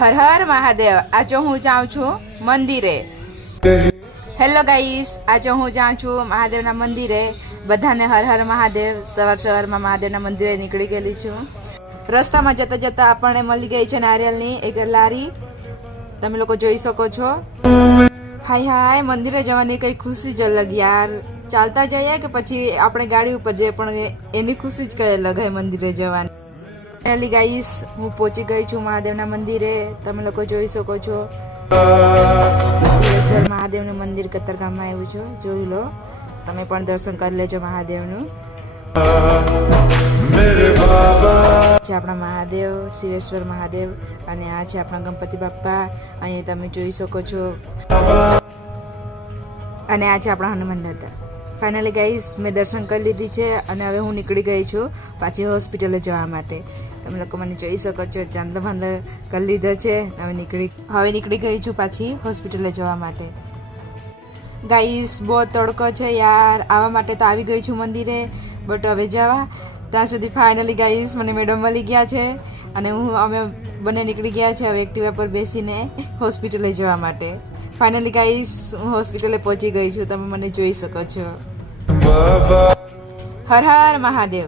હર હર મહાદેવ. આજે હું જાઉં છું મંદિરે. હેલો ગાઈસ, આજે હું જાઉં છું મહાદેવના મંદિરે. બધાને હર હર મહાદેવ. સવારમાં મહાદેવના મંદિરે નીકળી ગયેલી છું. રસ્તામાં જતા જતા આપણને મળી ગઈ છે નારિયેળની એક લારી. તમે લોકો જોઈ શકો છો. હાય હાય, મંદિરે જવાની કઈ ખુશી જ અલગ યાર. ચાલતા જઈએ કે પછી આપણે ગાડી ઉપર જઈએ, પણ એની ખુશી જ કઈ અલગ હે મંદિરે જવાની. ફાઇનલી ગાઈસ, હું પહોંચી ગઈ છું મહાદેવના મંદિરે. તમે લોકો જોઈ શકો છો. સિદ્ધેશ્વર મહાદેવનું મંદિર કતારગામમાં આવ્યું છે. જોઈ લો, તમે પણ દર્શન કરી લેજો મહાદેવનું. છે આપણા મહાદેવ, શિવેશ્વર મહાદેવ, અને આ છે આપણા ગણપતિ બાપ્પા. અહીંયા તમે જોઈ શકો છો. અને આ છે આપણા હનુમાન દાદા. ફાઇનલી ગાઈસ, મેં દર્શન કરી લીધી છે અને હવે હું નીકળી ગઈ છું પાછી હોસ્પિટલે જવા માટે. તમે લોકો મને જોઈ શકો છો, ચાંદલો ભાંદલો કરી લીધો છે. હવે નીકળી ગઈ છું પાછી હોસ્પિટલે જવા માટે. ગાઈસ, બહુ તડકો છે યાર. આવવા માટે તો આવી ગઈ છું મંદિરે, બટ હવે જવા ત્યાં સુધી ફાઇનલી ગાઈસ મને મેડમ મળી ગયા છે અને અમે બંને નીકળી ગયા છે હવે એક્ટિવા પર બેસીને હોસ્પિટલે જવા માટે. ફાઇનલી ગાઈસ, હું હોસ્પિટલે પહોંચી ગઈ છું. તમે મને જોઈ શકો છો. હર હર મહાદેવ.